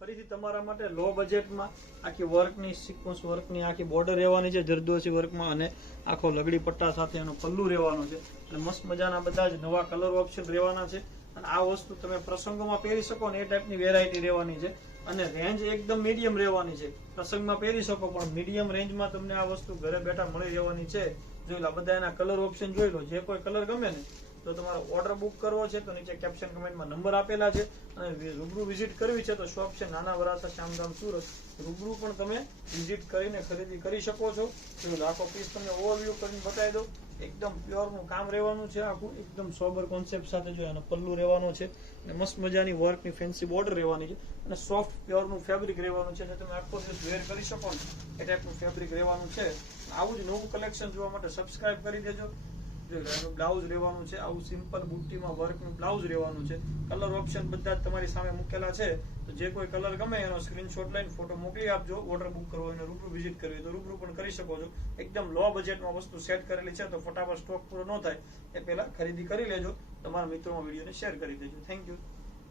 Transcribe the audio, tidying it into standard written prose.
ફરીથી તમારા માટે લો બજેટમાં આખી વર્કની સિક્વન્સ વર્કની આખી બોર્ડર રહેવાની છે જરદોશી વર્કમાં, અને આખો લગડી પટ્ટા સાથે એનો પલ્લુ રહેવાનો છે, અને મસ્ત મજાના બધા જ નવા કલર ઓપ્શન રહેવાના છે. અને આ વસ્તુ તમે પ્રસંગોમાં પહેરી શકો ને એ ટાઈપની વેરાયટી રહેવાની છે. અને રેન્જ એકદમ મીડિયમ રહેવાની છે. પ્રસંગમાં પહેરી શકો પણ મીડિયમ રેન્જમાં તમને આ વસ્તુ ઘરે બેઠા મળી રહેવાની છે. જોઈ લો બધા એના કલર ઓપ્શન જોઈ લો, જે કોઈ કલર ગમે ને તો તમારો ઓર્ડર બુક કરવો છે તો નીચે કેપ્શન કમેન્ટમાં નંબર આપેલા છે, અને રૂબરૂ વિઝિટ કરવી છે તો શોપ છે નાના વરાછા શામગામ સુરત. રૂબરૂ પણ તમે વિઝિટ કરીને ખરીદી કરી શકો છો. આખો પીસ તમને ઓવરવ્યુ કરીને બતાવી દો. એકદમ પ્યોર નું કામ રહેવાનું છે, આખું એકદમ સોબર કોન્સેપ્ટ સાથે જો એનો પલ્લુ રહેવાનો છે, અને મસ્ત મજાની વર્કની ફેન્સી બોર્ડર રહેવાની છે, અને સોફ્ટ પ્યોર નું ફેબ્રિક રહેવાનું છે, તમે આખો દિવસ વેર કરી શકો ને એ ટાઈપનું ફેબ્રિક રહેવાનું છે. આવું જ નવું કલેક્શન જોવા માટે સબસ્ક્રાઇબ કરી દેજો. એનું બ્લાઉઝ રહેવાનું છે, આવું સિમ્પલ બુટ્ટીમાં વર્કનું બ્લાઉઝ રહેવાનું છે. કલર ઓપ્શન બધા જ તમારી સામે મૂકેલા છે, તો જે કોઈ કલર ગમે એનો સ્ક્રીનશોટ લઈને ફોટો મોકલી આપજો. ઓર્ડર બુક કરવો હોય, રૂબરૂ વિઝિટ કરવી તો રૂબરૂ પણ કરી શકો છો. એકદમ લો બજેટમાં વસ્તુ સેટ કરેલી છે, તો ફટાફટ સ્ટોક પૂરો ન થાય એ પહેલા ખરીદી કરી લેજો. તમારા મિત્રોમાં વિડીયોને શેર કરી દેજો. Thank you.